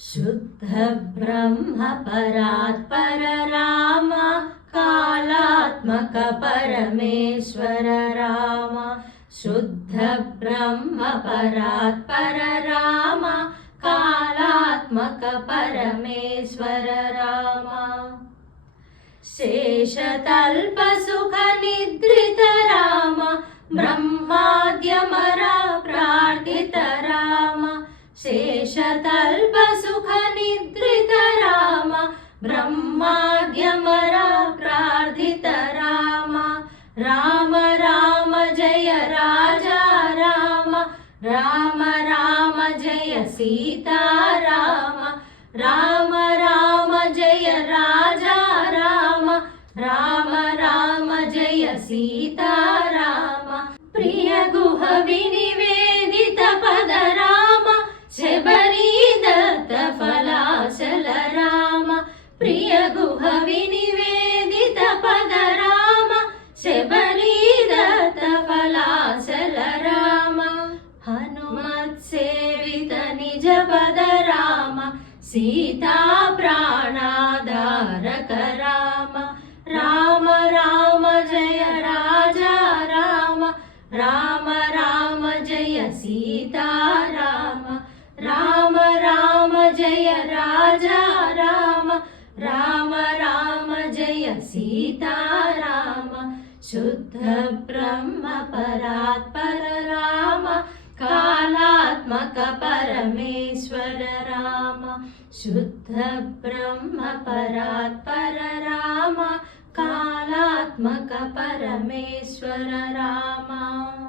शुद्ध ब्रह्म परात्पर राम कालात्मक परमेश्वर राम। शुद्ध ब्रह्म परात्पर राम कालात्मक परमेश्वर राम। शेषतल्प सुख निद्रित राम ब्रह्माद्यमर प्रार्थित राम। शेषतल्प सुख निद्रित राम ब्रह्माद्यमर प्रार्थित राम। राम राम जय राजा राम, राम राम जय सीता राम। राम राम जय राजा राम, राम राम जय सीता राम। प्रिय गुह विनिवेदित पद राम, शबरी दत्त फलाचल राम। प्रिय गुह विनिवेदित पद राम, शबरी दत्त फलाचल राम। हनुमत् सेवित निज पद राम, सीता प्राणाधारक राम। राम राम जय राजा राम, राम राम जय सीता राम। राम राम जय राजा राम, राम राम जय सीता राम। शुद्ध ब्रह्म परात्पर राम कालात्मक परमेश्वर राम। शुद्ध ब्रह्म परात्पर राम कालात्मक परमेश्वर राम।